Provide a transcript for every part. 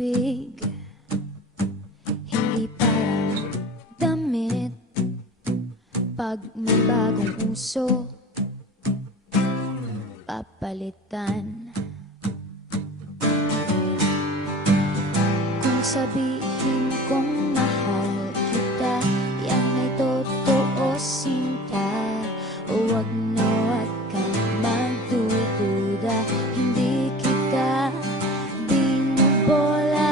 pag-ibig hindi parang damit. Pag may bagong uso, papalitan. Kung sabihin kong mahal kita, yan ay totoo, sinta. Huwag na huwag kang magdududa, hindi kita binubola.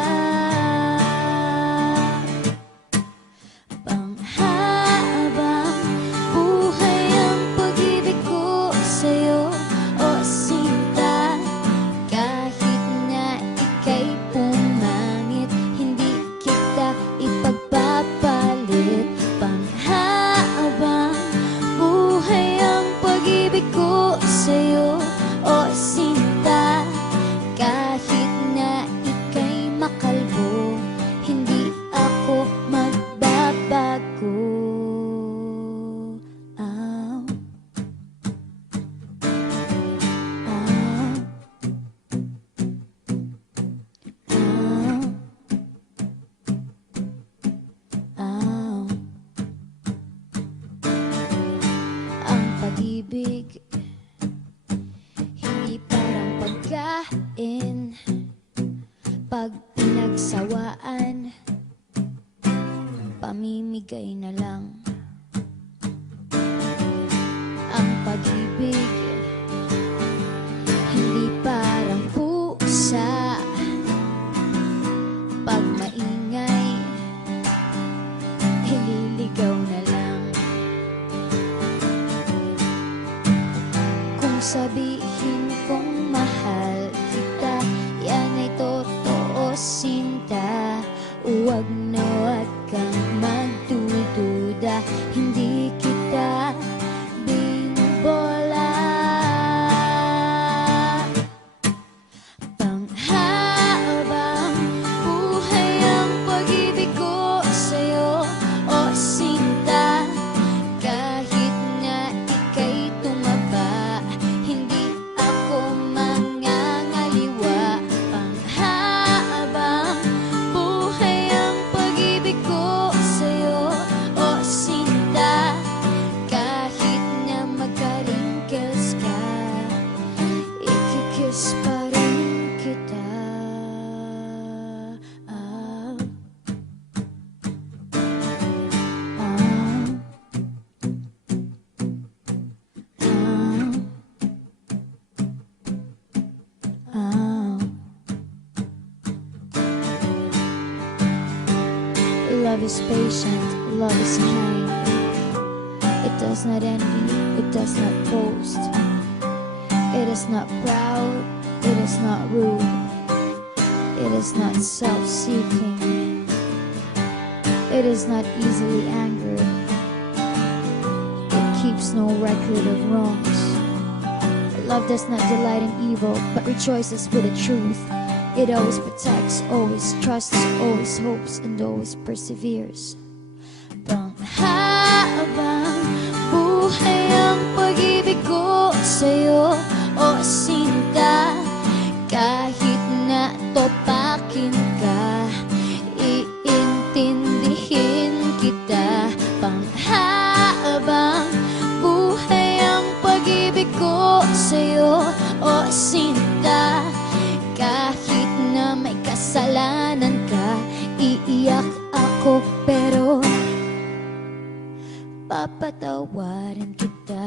Panghabang buhay ang pag-ibig ko sa'yo, o sinta. Kahit na ika'y pumangit, hindi kita ipagpapalit. Panghabang buhay ang pag-ibig ko sa'yo, o sinta. Kahit na ika'y makalbo, hindi ako magbabago. Ah, ah, ah, ah. Ang pag-ibig hindi parang pagkain. Pag pinagsawaan, pamimigay na lang. Ang pag-ibig hindi parang pusa. Pag maingay, hililigaw na lang. Kung sabihin kong mahal kita, yan ay totoo, sinta. Huwag na huwag kang magdududa, hindi kita binubola. Panghabang buhay ang pag-ibig ko sa'yo, o sinta. Kahit na ika'y tumaba, hindi ako mangangaliwa. Panghabang buhay ang pag-ibig ko sa'yo, o sinta. Kahit na magka-wrinkles ka, ikikiss pa rin kita. Ah, ah, ah. Love is patient, love is kind. It does not envy, it does not boast. It is not proud, it is not rude. It is not self-seeking. It is not easily angered. It keeps no record of wrongs. Love does not delight in evil, but rejoices with the truth. It always protects, always trusts, always hopes, and always perseveres. Panghabang buhay ang pag-ibig ko sa'yo, o sinta. Kahit na topakin ka, iintindihin kita. Panghabang buhay ang pag-ibig ko sa'yo, o sinta. Kahit na may kasalanan ka, iiyak ako pero papatawarin kita.